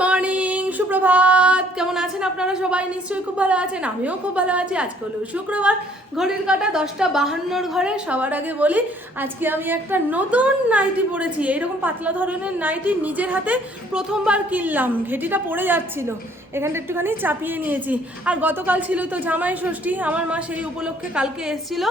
Morning, সুপ্রভাত। কেমন আছেন আপনারা সবাই? নিশ্চয়ই খুব ভালো আছেন, আমিও খুব ভালো আছি। আজকে হলো শুক্রবার, ঘড়ির কাটা দশটা বাহান্নর ঘরে। সবার আগে বলি, আজকে আমি একটা নতুন নাইটি পরেছি। এইরকম পাতলা ধরনের নাইটি নিজের হাতে প্রথমবার কিনলাম। ঘেটিটা পড়ে যাচ্ছিল। এখানটা একটুখানি চাপিয়ে নিয়েছি। আর গতকাল ছিল তো জামাই ষষ্ঠী। আমার মা সেই উপলক্ষে কালকে এসেছিল।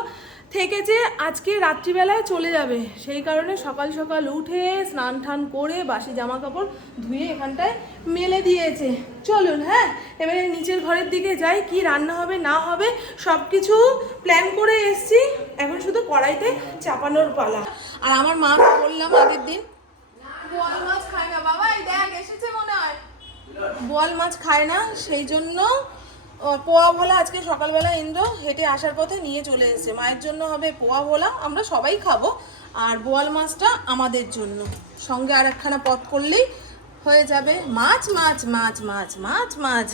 থেকেছে আজকে রাত্রিবেলায় চলে যাবে, সেই কারণে সকাল সকাল উঠে স্নান টান করে বাসি জামা কাপড় ধুয়ে এখানটায় মেলে দিয়েছে। চলুন হ্যাঁ? এবারে নিচের ঘরের দিকে যাই, কি রান্না হবে, না হবে সব কিছু প্ল্যান করে এসছি। এখন শুধু কড়াইতে চাপানোর পালা। আর আমার মা বললাম আগের দিন বোয়াল মাছ খায় না বাবা দেখ, এসেছে মনে হয়। বোয়াল মাছ খায় না, সেই জন্য পোয়া ভোলা আজকে সকালবেলা ইন্দ্র হেঁটে আসার পথে নিয়ে চলে এসেছে। মায়ের জন্য হবে পোয়া ভোলা, আমরা সবাই খাব। আর বোয়াল মাছটা আমাদের জন্য। সঙ্গে আর একখানা পথ করলেই হয়ে যাবে। মাছ মাছ মাছ মাছ মাছ মাছ।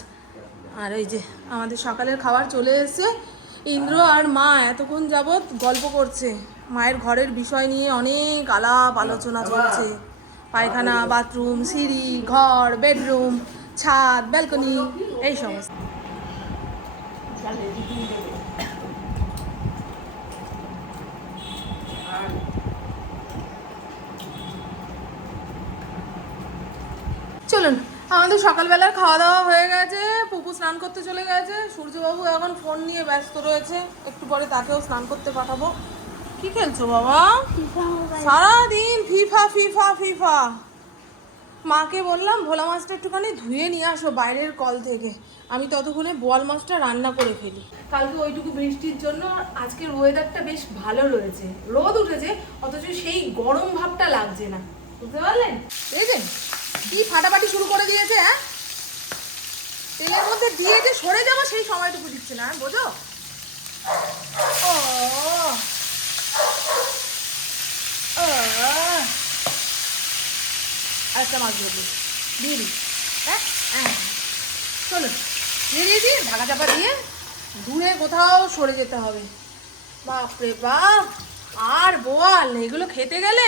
আর ওই যে আমাদের সকালের খাবার চলে এসেছে। ইন্দ্র আর মা এতক্ষণ যাবৎ গল্প করছে। মায়ের ঘরের বিষয় নিয়ে অনেক আলাপ আলোচনা চলছে। পায়খানা, বাথরুম, সিঁড়ি, ঘর, বেডরুম, ছাদ, ব্যালকনি, এই সমস্ত। চলুন আমাদের সকালবেলার খাওয়া দাওয়া হয়ে গেছে পুপু স্নান করতে চলে গেছে সূর্যবাবু এখন ফোন নিয়ে ব্যস্ত রয়েছে একটু পরে তাকেও স্নান করতে পাঠাবো। কি খেলছো বাবা? সারাদিন ফিফা ফিফা ফিফা মাকে বললাম, ভোলা মাছটা একটুখানি ধুয়ে নিয়ে আসো বাইরের কল থেকে। আমি ততক্ষণে বোয়াল মাছটা রান্না করে ফেলি কালকে ওইটুকু বৃষ্টির জন্য আজকের ওয়েদারটা বেশ ভালো রয়েছে। রোদ উঠেছে, অথচ সেই গরম ভাবটা লাগছে না। বুঝতে পারলেন? দেখেছেন কি ফাটাফাটি শুরু করে দিয়েছে হ্যাঁ? তেলের মধ্যে দিয়ে যে সরে যাব সেই সময়টুকু দিচ্ছে না, বোঝো? ও ও। আরেকটা মাছ ধরবি। দিয়ে দিই। হ্যাঁ? হ্যাঁ। চলো দিয়ে দিয়েছি ঢাকা চাপা দিয়ে দূরে কোথাও সরে যেতে হবে। বাপরে বাপ! আর বোয়াল এগুলো খেতে গেলে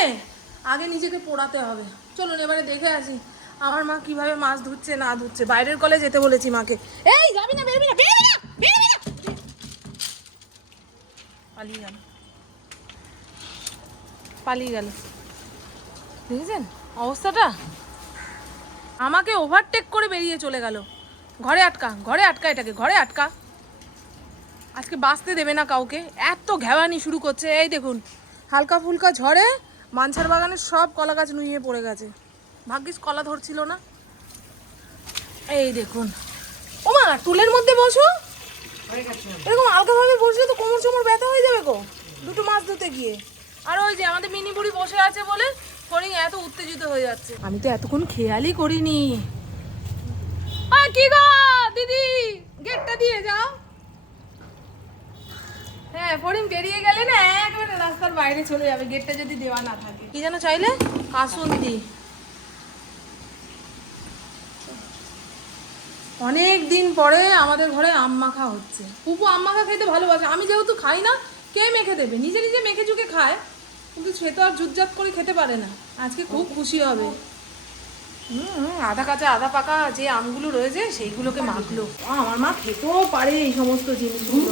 আগে নিজেকে পোড়াতে হবে। চলুন, এবারে দেখে আসি আমার মা কীভাবে মাছ ধুচ্ছে, না ধুচ্ছে। বাইরের কলে যেতে বলেছি মাকে। এই, যাবি না, বেরবি না বেরবি না বেরবি না! পালিয়ে গেল। পালিয়ে গেল। দেখেছেন? অবস্থাটা? আমাকে ওভারটেক করে বেরিয়ে চলে গেল। ঘরে আটকা ঘরে আটকা এটাকে, ঘরে আটকা। আজকে বাঁচতে দেবে না কাউকে। এত ঘেওয়ানি শুরু করছে। এই দেখুন হালকা ফুলকা ঝড়ে মানসার বাগানের সব কলা গাছ নুয়ে পড়ে গেছে। ভাগ্যিস কলা ধরছিল না। এই দেখুন। ওমা, টুলের মধ্যে বসো। এরকম হালকাভাবে বসলে তো কোমর চোমর ব্যথা হয়ে যাবে গো। দুটো মাছ ধুতে গিয়ে। আর ওই যে আমাদের মিনি বুড়ি বসে আছে বলে ফরিং এত উত্তেজিত হয়ে যাচ্ছে। আমি তো এতক্ষণ খেয়ালই করিনি। আ কি গো দিদি গেটটা দিয়ে যাও। হ্যাঁ ফরিং বেরিয়ে গেলে না একবারে রাস্তার বাইরে চলে যাবে গেটটা যদি দেওয়া না থাকে। কি যেন চাইলে? কাসুন্দি। অনেক দিন পরে আমাদের ঘরে আম মাখা হচ্ছে। পুপু আম মাখা খেতে ভালোবাসে। আমি যেহেতু খাই না কে মেখে দেবে? নিজে নিজে মেখে চুকে খায়। কিন্তু সে তো আর জুতজাত করে খেতে পারে না। আজকে খুব খুশি হবে। হুম আধা কাঁচা আধা পাকা যে আমগুলো রয়েছে সেইগুলোকে মাখলো। আমার মা খেতেও পারে এই সমস্ত জিনিসগুলো।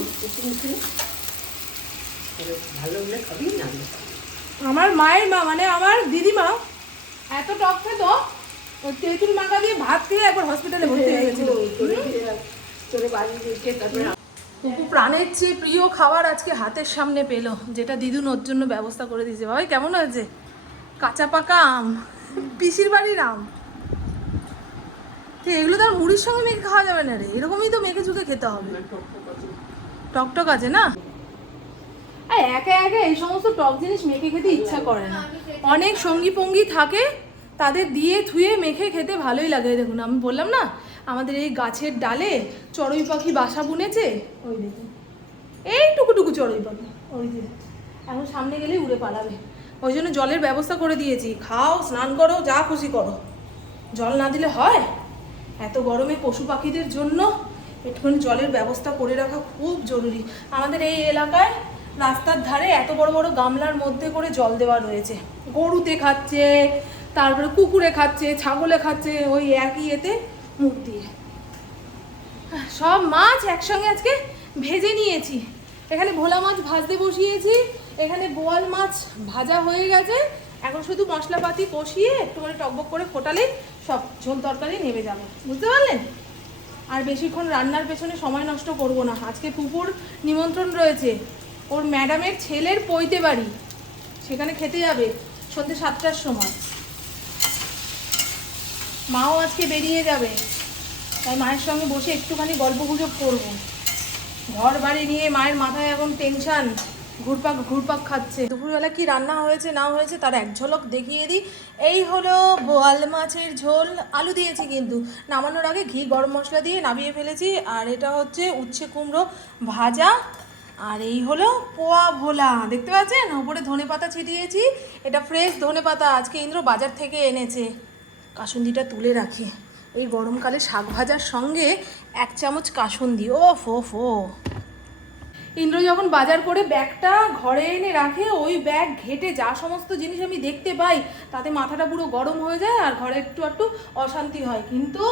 ভালো হলে খাবি না আমার মায়ের মা মানে আমার দিদিমা এত টক খেত তেঁতুল মাখা দিয়ে ভাত খেয়ে একবার হসপিটালে ভর্তি হয়ে গেছিল। তোরে পুপু প্রাণের চেয়ে প্রিয় খাবার আজকে হাতের সামনে পেল, যেটা দিদুন ওর জন্য ব্যবস্থা করে দিয়েছে। ভাই কেমন হয়েছে? কাঁচা পাকা আম? পিসির বাড়ির আম? এগুলো তো আর মুড়ির সঙ্গে মেখে খাওয়া যাবে না রে। এরকমই তো মেখে চুকে খেতে হবে। টকটক আছে না? আর, একে একে এই সমস্ত টক জিনিস মেখে খেতে ইচ্ছা করে না। অনেক সঙ্গী পঙ্গী থাকে, তাদের দিয়ে থুয়ে মেখে খেতে ভালোই লাগে। দেখুন, আমি বললাম না আমাদের এই গাছের ডালে চড়ুই পাখি বাসা বুনেছে? ওই দেখুন এই টুকুটুকু চড়ুই পাখি। ওই যে। এখন সামনে গেলেই উড়ে পালাবে। ওই জন্য জলের ব্যবস্থা করে দিয়েছি। খাও স্নান করো যা খুশি করো। জল না দিলে হয়? এত গরমে পশু পাখিদের জন্য একটুখানি জলের ব্যবস্থা করে রাখা খুব জরুরি। আমাদের এই এলাকায় রাস্তার ধারে এত বড় বড় গামলার মধ্যে করে জল দেওয়া রয়েছে। গরুতে খাচ্ছে তারপরে কুকুরে খাচ্ছে ছাগলে খাচ্ছে ওই একই এতে মুখ দিয়ে। সব মাছ একসঙ্গে আজকে ভেজে নিয়েছি। এখানে ভোলা মাছ ভাজতে বসিয়েছি, এখানে বোয়াল মাছ ভাজা হয়ে গেছে। এখন শুধু মশলাপাতি কষিয়ে একটুখানি টকবক করে ফোটালেই সব ঝোল তরকারি নেমে যাবে। বুঝতে পারলেন? আর বেশিক্ষণ রান্নার পেছনে সময় নষ্ট করব না। আজকে পুকুর নিমন্ত্রণ রয়েছে। ওর ম্যাডামের ছেলের পৈতে বাড়ি। সেখানে খেতে যাবে সন্ধ্যে সাতটার সময়। মাও আজকে বেরিয়ে যাবে। তাই মায়ের সঙ্গে বসে একটুখানি গল্প গুজব করব। ঘর বাড়ি নিয়ে মায়ের মাথায় এখন টেনশন ঘুরপাক ঘুরপাক খাচ্ছে। দুপুরবেলা কি রান্না হয়েছে, না হয়েছে তার এক ঝলক দেখিয়ে দিই। এই হলো বোয়াল মাছের ঝোল। আলু দিয়েছি কিন্তু। নামানোর আগে ঘি, গরম মশলা দিয়ে নামিয়ে ফেলেছি। আর এটা হচ্ছে উচ্ছে কুমড়ো ভাজা। আর এই হলো পোয়া ভোলা। দেখতে পাচ্ছেন? ওপরে ধনে পাতা ছিটিয়েছি। এটা ফ্রেশ ধনে পাতা আজকে ইন্দ্র বাজার থেকে এনেছে। কাসুন্দিটা তুলে রাখি। ওই গরমকালে শাক ভাজার সঙ্গে এক চামচ কাসুন্দি। ও ফো ফো ইন্দ্র যখন বাজার করে ব্যাগটা ঘরে এনে রাখে, ওই ব্যাগ ঘেটে যা সমস্ত জিনিস আমি দেখতে পাই, তাতে মাথাটা পুরো গরম হয়ে যায় আর ঘরে একটু একটু অশান্তি হয়। কিন্তু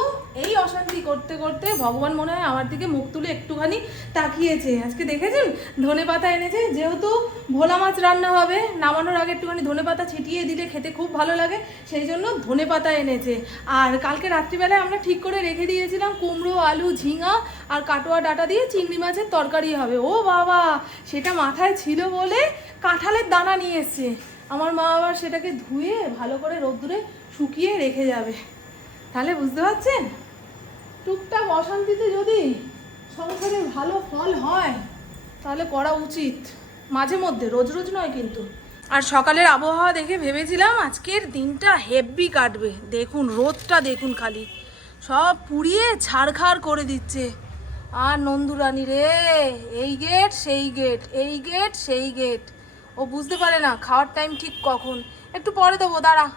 এই অশান্তি করতে করতে ভগবান মনে হয় আমার দিকে মুখ তুলে একটুখানি তাকিয়েছে। আজকে দেখেছেন? ধনে পাতা এনেছে, যেহেতু ভোলা মাছ রান্না হবে, নামানোর আগে একটুখানি ধনে পাতা ছিটিয়ে দিলে খেতে খুব ভালো লাগে, সেই জন্য ধনে পাতা এনেছে। আর কালকে রাত্রিবেলায় আমরা ঠিক করে রেখে দিয়েছিলাম কুমড়ো, আলু, ঝিঙা আর কাটোয়া ডাটা দিয়ে চিংড়ি মাছের তরকারি হবে। ও বাবা, সেটা মাথায় ছিল বলে কাঁঠালের দানা নিয়ে এসছে। আমার মা আবার সেটাকে ধুয়ে ভালো করে রোদ্দুরে শুকিয়ে রেখে যাবে। তাহলে বুঝতে পারছেন? টুকটাক অশান্তিতে যদি সংসারে ভালো ফল হয়, তাহলে করা উচিত। মাঝে মধ্যে, রোজ রোজ নয় কিন্তু। আর সকালের আবহাওয়া দেখে ভেবেছিলাম আজকের দিনটা হেভি কাটবে। দেখুন, রোদটা দেখুন খালি। সব পুড়িয়ে ছাড়খাড় করে দিচ্ছে। আর নন্দুরানি রে, এই গেট সেই গেট এই গেট সেই গেট ও বুঝতে পারে না খাওয়ার টাইম ঠিক কখন। একটু পরে দেবো, দাঁড়া।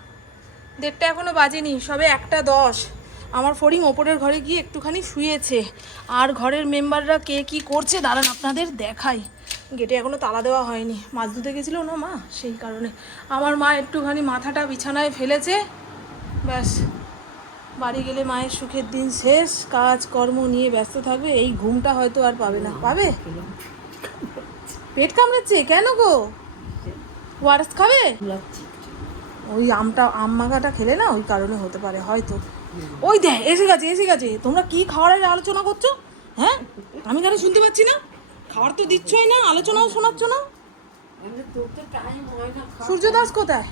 দেড়টা এখনও বাজেনি, সবে একটা দশ। আমার ফড়িং ওপরের ঘরে গিয়ে একটুখানি শুয়েছে। আর ঘরের মেম্বাররা কে কি করছে দাঁড়ান আপনাদের দেখাই। গেটে এখনও তালা দেওয়া হয়নি। মাছ ধুতে গেছিল না মা? সেই কারণে। আমার মা একটুখানি মাথাটা বিছানায় ফেলেছে। ব্যাস। বাড়ি গেলে মায়ের সুখের দিন শেষ কাজ কর্ম নিয়ে ব্যস্ত থাকবে এই ঘুমটা হয়তো আর পাবে না। পাবে? পেট কামড়েছে কেন গো? ওয়ারেস খাবে? ওই আমটা আম মাখাটা খেলে না ওই কারণে হতে পারে হয়তো। ওই দেখ এসে গেছে এসে গেছে। তোমরা কি খাওয়ারের আলোচনা করছ? হ্যাঁ? আমি কেন শুনতে পাচ্ছি না? খাওয়ার তো দিচ্ছই না আলোচনাও শোনাচ্ছ না? এমনি তোর তো time হয় না, খাওয়া। সূর্য দাস কোথায়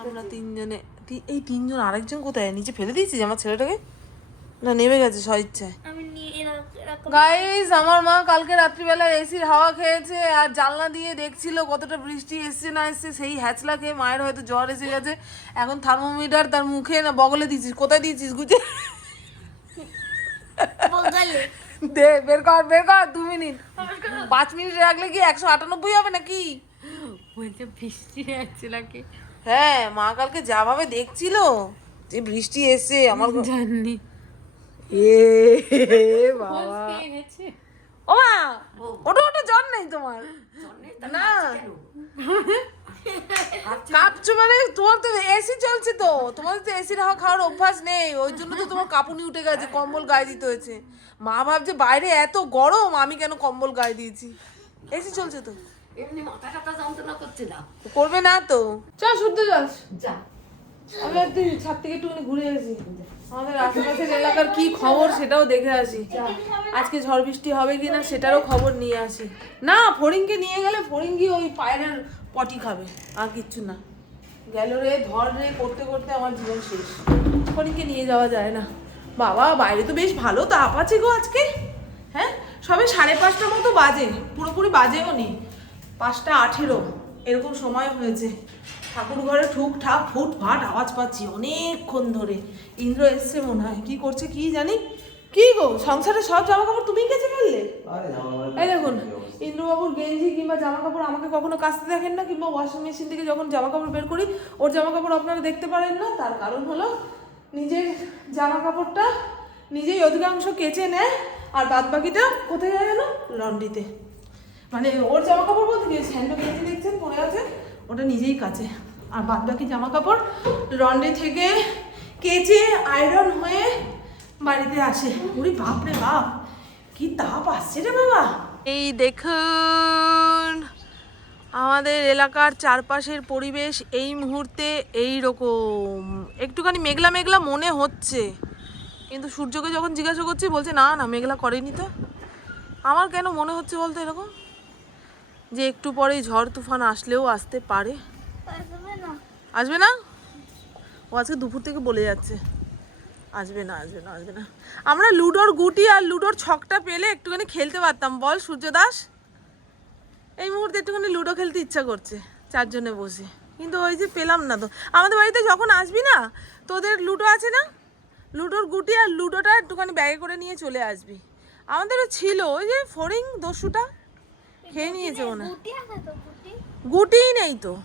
আমরা তিনজনে এই তিনজন আরেকজন কোথায়? নিচে ফেলে দিয়েছিস আমার ছেলেটাকে? না নেমে গেছে স্বইচ্ছায় গাইস আমার মা কালকে রাত্রিবেলা এসির হাওয়া খেয়েছে আর জানলা দিয়ে দেখছিল কতটা বৃষ্টি এসছে না এসছে সেই হ্যাচলা খেয়ে মায়ের হয়তো জ্বর এসে গেছে। এখন থার্মোমিটার তার মুখে না বগলে দিয়েছিস কোথায় দিয়েছিস গুজে? দে বের কর বের কর দু মিনিট। পাঁচ মিনিট রাখলে কি একশো আটানব্বই হবে নাকি? বলছে বৃষ্টি নাকি। হ্যাঁ মা কালকে যা ভাবে দেখছিল। যে বৃষ্টি এসছে আমার জানি এ বাবা। ও মা ওটা ওটা জ্বর নেই তোমার। না। কাঁপছো মানে তোমার তো এসি চলছে তো। তোমাদের তো এসির হাওয়া খাওয়ার অভ্যাস নেই। ওই জন্য তো তোমার কাঁপুনি উঠে গেছে কম্বল গায়ে দিতে হয়েছে। মা ভাবছে বাইরে এত গরম আমি কেন কম্বল গায়ে দিয়েছি? এসি চলছে তো। এমনি মাথা টাথা যন্ত্রণা করছে না। করবে না তো। চল শুদ্ধ চল যা। আমি একটু ছাদ থেকে একটুখানি ঘুরে আসি। আমাদের আশেপাশের এলাকার কি খবর সেটাও দেখে আসি। আজকে ঝড় বৃষ্টি হবে কিনা সেটারও খবর নিয়ে আসি। না ফড়িংকে নিয়ে গেলে ফড়িঙ্গি ওই পায়রার পটি খাবে আর কিচ্ছু না। গেল রে ধর রে করতে করতে আমার জীবন শেষ। ফড়িংকে নিয়ে যাওয়া যায় না। বাবা বাইরে তো বেশ ভালো তাপ আছে গো আজকে। হ্যাঁ সবে সাড়ে পাঁচটার মতো বাজে পুরোপুরি বাজেও নি পাঁচটা আঠেরো। এরকম সময় হয়েছে। ঠাকুর ঘরে ঠুক ঠাক ফুট ফাট আওয়াজ পাচ্ছি অনেকক্ষণ ধরে। ইন্দ্র এসছে মনে হয়। কি করছে কি জানি? কি গো সংসারে সব জামা কাপড় তুমি কেচে ফেললে? এই দেখুন ইন্দ্রবাবুর গেঞ্জি কিংবা জামা কাপড় আমাকে কখনো কাচতে দেখেন না কিংবা ওয়াশিং মেশিন থেকে যখন জামা কাপড় বের করি ওর জামা কাপড় আপনারা দেখতে পারেন না। তার কারণ হলো নিজের জামা কাপড়টা নিজেই অধিকাংশ কেচে নেয়। আর বাদ বাকিটা কোথায় যায় জানো? লন্ড্রিতে। মানে ওর জামা কাপড় বলতে কি? স্যান্ডো গেঞ্জি দেখছেন পরে আছে? ওটা নিজেই কাছে আর বাদ বাকি জামা কাপড় লন্ড্রি থেকে কেচে আয়রন হয়ে বাড়িতে আসে। উরি বাপ রে বাপ, কি তাপ আসছে রে বাবা। এই দেখুন, আমাদের এলাকার চারপাশের পরিবেশ এই মুহূর্তে এই রকম একটুখানি মেঘলা মেঘলা মনে হচ্ছে। কিন্তু সূর্যকে যখন জিজ্ঞাসা করছি, বলছে, না না, মেঘলা করেনি তো। আমার কেন মনে হচ্ছে বলতো এরকম? যে একটু পরেই ঝড় তুফান আসলেও আসতে পারে। আসবে না। ও আজকে দুপুর থেকে বলে যাচ্ছে। আসবে না আসবে না আসবে না। আমরা লুডোর গুটি আর লুডোর ছকটা পেলে একটুখানি খেলতে পারতাম। বল সূর্য দাস। এই মুহূর্তে একটুখানি লুডো খেলতে ইচ্ছা করছে চারজনে বসে। কিন্তু ওই যে পেলাম না তো। আমাদের বাড়িতে যখন আসবি না তোদের লুডো আছে না? লুডোর গুটি আর লুডোটা একটুখানি ব্যাগে করে নিয়ে চলে আসবি। আমাদেরও ছিল ওই যে ফড়িং দস্যুটা। খেয়ে নিয়েছে মনে। গুটিই নেই তো।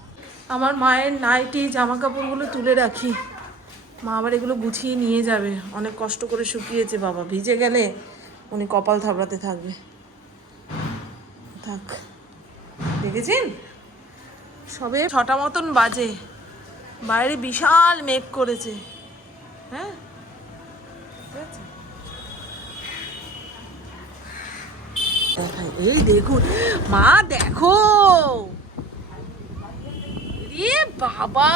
আমার মায়ের নাইটি জামা কাপড়গুলো তুলে রাখি। মা আবার এগুলো গুছিয়ে নিয়ে যাবে। অনেক কষ্ট করে শুকিয়েছে বাবা। ভিজে গেলে উনি কপাল থাবড়াতে থাকবে। থাক। দেখেছেন? সবে ছটা মতন বাজে। বাইরে বিশাল মেঘ করেছে। হ্যাঁ? ঠিক আছে? দেখাই, এই দেখুন মা দেখো। রে বাবা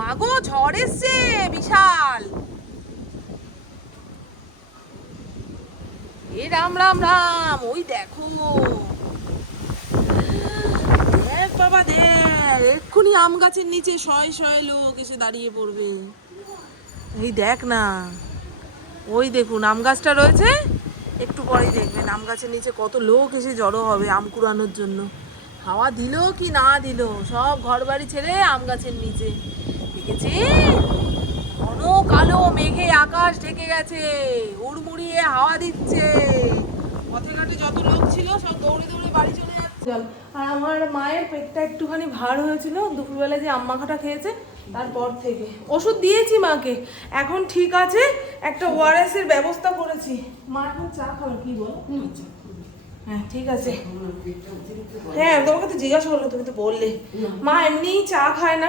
মাগো ঝড় এসছে বিশাল। এ রাম রাম রাম ওই দেখো। দেখ বাবা দেখ এক্ষুনি আম গাছের নিচে শয়ে শয়ে লোক এসে দাঁড়িয়ে পড়বে। এই দেখ না ওই দেখুন আম গাছটা রয়েছে। একটু পরেই দেখবেন, আম গাছের নিচে কত লোক এসে জড়ো হবে আম কুড়ানোর জন্য। হাওয়া দিল কি না দিল, সব ঘর বাড়ি ছেড়ে আম গাছের নিচে। দেখেছি? ঘন কালো মেঘে আকাশ ঢেকে গেছে উড়মুড়িয়ে হাওয়া দিচ্ছে। পথে ঘাটে যত লোক ছিল, সব দৌড়ে দৌড়ে বাড়ি চলে যাচ্ছে। আর আমার মায়ের পেটটা একটুখানি ভার হয়েছিল, দুপুরবেলা যে আম্মা খাটা খেয়েছে তারপর থেকে। ওষুধ দিয়েছি মাকে। এখন ঠিক আছে একটা ওআরএস এর ব্যবস্থা করেছি। মা এখন চা খাবে কি বল? হ্যাঁ ঠিক আছে। হ্যাঁ তোমাকে তো জিজ্ঞাসা করল তুমি তো বললে। মা এমনি চা খায় না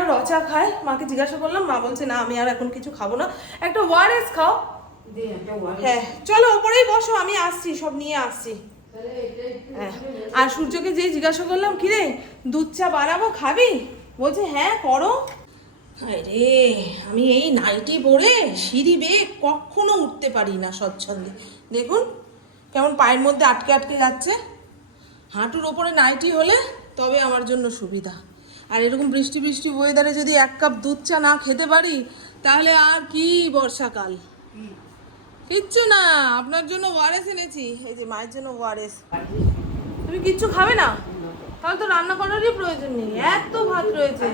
খায়। মাকে জিজ্ঞাসা করলাম মা বলছে না আমি আর এখন কিছু খাব না। একটা ওআরএস খাও। হ্যাঁ চলো ওপরেই বসো আমি আসছি সব নিয়ে আসছি। হ্যাঁ। আর সূর্যকে যে জিজ্ঞাসা করলাম কি রে দুধ চা বানাবো খাবি? বলছে হ্যাঁ করো। রে, আমি এই নাইটি পরে সিঁড়ি বেয়ে কখনো উঠতে পারি না স্বচ্ছন্দে। দেখুন, কেমন পায়ের মধ্যে আটকে আটকে যাচ্ছে। হাঁটুর ওপরে নাইটি হলে তবে আমার জন্য সুবিধা। আর এরকম বৃষ্টি বৃষ্টি ওয়েদারে যদি এক কাপ দুধ চা না খেতে পারি, তাহলে আর কি বর্ষাকাল? কিচ্ছু না, আপনার জন্য ওয়ারেস এনেছি। এই যে মায়ের জন্য ওয়ারেস। তুমি কিচ্ছু খাবে না? তাহলে তো রান্না করারই প্রয়োজন নেই। এত ভাত রয়েছে।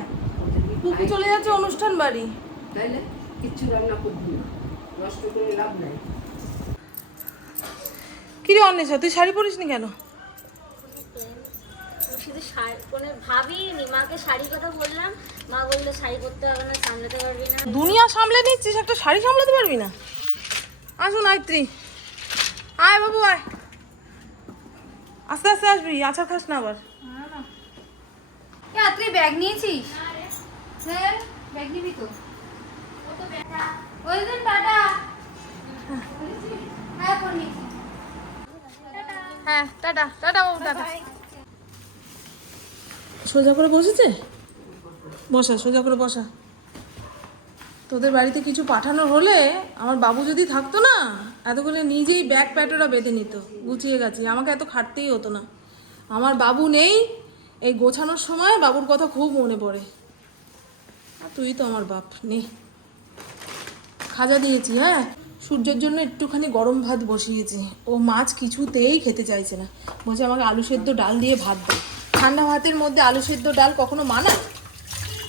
পুকু চলে যাচ্ছে অনুষ্ঠান বাড়ি। তাইলে কিচ্ছু রান্না করবি না। নষ্ট করে লাভ নাই। কিরে অন্বেষা তুই শাড়ি পরিসনি কেন? শুধু শাড়ি মানে ভাবিনি মাকে শাড়ি কথা বললাম। মা বলল শাড়ি পরতে হবে না সামলাতে পারবি না। দুনিয়া সামলে নিচ্ছিস একটা শাড়ি সামলাতে পারবি না? আসুন আয়ত্রী আয় বাবু আয়। আস্তে আস্তে আসবি আচার খাস না আবার। তুই ব্যাগ নিয়েছিস? হ্যাঁ ব্যাগ নিবি তো? ওই দিন টাটা। হ্যাঁ হ্যাঁ টাটা টাটা বাবু টাটা। সোজা করে বসেছে? বসা সোজা করে বসা। তোদের বাড়িতে কিছু পাঠানো হলে আমার বাবু যদি থাকতো না এতগুলো নিজেই ব্যাগ প্যাটোরা বেঁধে নিত গুছিয়ে গেছি। আমাকে এত খাটতেই হতো না। আমার বাবু নেই এই গোছানোর সময় বাবুর কথা খুব মনে পড়ে। তুই তো আমার বাপ, নে। খাজা দিয়েছি হ্যাঁ? সূর্যের জন্য একটুখানি গরম ভাত বসিয়েছি। ও মাছ কিছুতেই খেতে চাইছে না। বলছে আমাকে আলু সেদ্ধ ডাল দিয়ে ভাত দাও ঠান্ডা ভাতের মধ্যে আলু সেদ্ধ ডাল কখনো মানায়?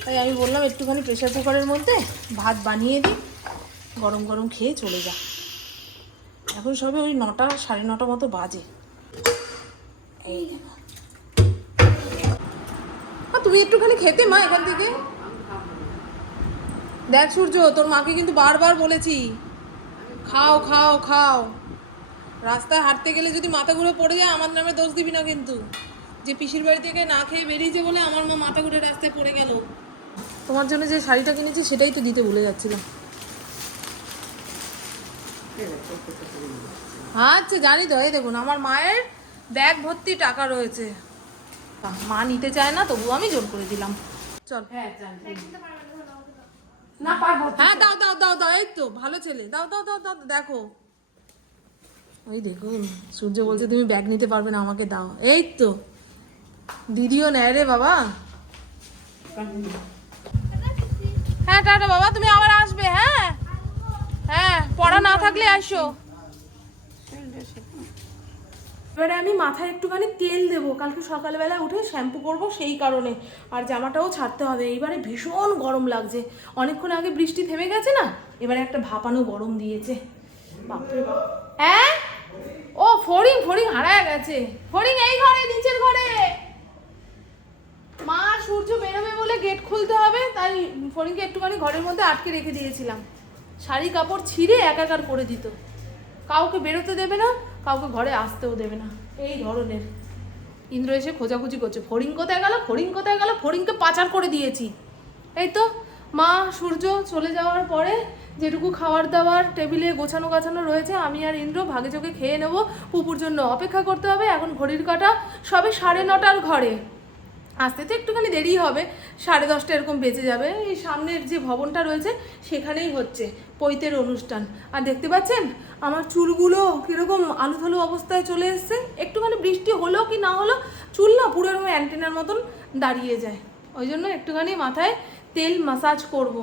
তাই আমি বললাম, একটুখানি প্রেশার কুকারের মধ্যে ভাত বানিয়ে দিই। গরম গরম খেয়ে চলে যা। এখন সবে ওই নটা, সাড়ে নটা মতো বাজে। এই তুমি একটুখানি খেতে মা এখান থেকে। দেখ সূর্য, তোর মাকে কিন্তু বারবার বলেছি। খাও খাও খাও। রাস্তায় হাঁটতে গেলে যদি মাথা ঘুরে পড়ে যায়, আমার নামে দোষ দিবি না কিন্তু। যে পিসির বাড়ি থেকে না খেয়ে বেরিয়েছে বলে আমার মা মাথা ঘুরে রাস্তায় পড়ে গেল। তোমার জন্য যে শাড়িটা কিনেছি, সেটাই তো দিতে ভুলে যাচ্ছিলাম। আচ্ছা জানি তো, এই দেখুন, আমার মায়ের ব্যাগ ভর্তি টাকা রয়েছে। মা নিতে চায় না তবু আমি জোর করে দিলাম। চল। হ্যাঁ না পারব হ্যাঁ দাও দাও দাও দাও এই তো ভালো ছেলে। দাও দাও দাও দাও দেখো। ওই দেখুন সূর্য বলছে তুমি ব্যাগ নিতে পারবে না আমাকে দাও। এই তো। দিদিও নেয় রে বাবা। হ্যাঁ টাটা বাবা তুমি আবার আসবে হ্যাঁ? হ্যাঁ পড়া না থাকলে আসো। এবারে আমি মাথায় একটুখানি তেল দেবো। কালকে সকালবেলা উঠে শ্যাম্পু করব সেই কারণে। আর জামাটাও ছাড়তে হবে। এইবারে ভীষণ গরম লাগছে। অনেকক্ষণ আগে বৃষ্টি থেমে গেছে না? এবারে একটা ভাপানো গরম দিয়েছে। বাপরে বাপ। হ্যাঁ? ও, ফড়িং ফড়িং হারায় গেছে। ফড়িং এই ঘরে, নিচের ঘরে। মা সূর্য বেরোবে বলে গেট খুলতে হবে, তাই ফড়িংকে একটুখানি ঘরের মধ্যে আটকে রেখে দিয়েছিলাম। শাড়ি কাপড় ছিঁড়ে একাকার করে দিত। কাউকে বেরোতে দেবে না, কাউকে ঘরে আসতেও দেবে না। এই ধরনের। ইন্দ্র এসে খোঁজাখুঁজি করছে। ফড়িং কোথায় গেল? ফড়িং কোথায় গেল? ফড়িংকে পাচার করে দিয়েছি। এই তো, মা, সূর্য চলে যাওয়ার পরে যেটুকু খাবার দাবার টেবিলে গোছানো গাছানো রয়েছে, আমি আর ইন্দ্র ভাগে চোখে খেয়ে নেব। পুপুর জন্য অপেক্ষা করতে হবে। এখন ঘড়ির কাটা সবে সাড়ে নটার ঘরে। আসতে তো একটুখানি দেরি হবে, সাড়ে দশটা এরকম বেঁচে যাবে। এই সামনের যে ভবনটা রয়েছে, সেখানেই হচ্ছে পৈতের অনুষ্ঠান। আর দেখতে পাচ্ছেন, আমার চুলগুলো কীরকম আলুথালু অবস্থায় চলে এসছে। একটুখানি বৃষ্টি হলো কি না হলো, চুল না পুরো এরকম অ্যান্টেনার মতন দাঁড়িয়ে যায়। ওই জন্য একটুখানি মাথায় তেল মাসাজ করব।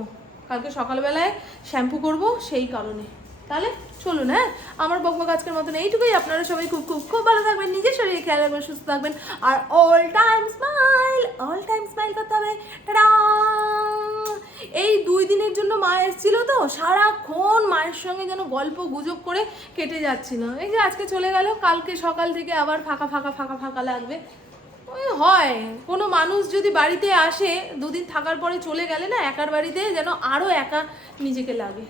কালকে সকালবেলায় শ্যাম্পু করব, সেই কারণে। তাহলে চলুন হ্যাঁ? আমার বকবক আজকের মতন এইটুকুই। আপনারা সবাই খুব খুব খুব ভালো থাকবেন, নিজের শরীরে খেয়াল রাখবেন, সুস্থ থাকবেন। আর all time smile all time smile করতে হবে। এই দুই দিনের জন্য মা এসেছিল তো, সারাক্ষণ মায়ের সঙ্গে যেন গল্প গুজব করে কেটে যাচ্ছিল। এই যে আজকে চলে গেল, কালকে সকাল থেকে আবার ফাঁকা ফাঁকা ফাঁকা ফাঁকা লাগবে। হয়, কোনো মানুষ যদি বাড়িতে আসে, দুদিন থাকার পরে চলে গেলে না, একার বাড়িতে যেন আরও একা নিজেকে লাগে।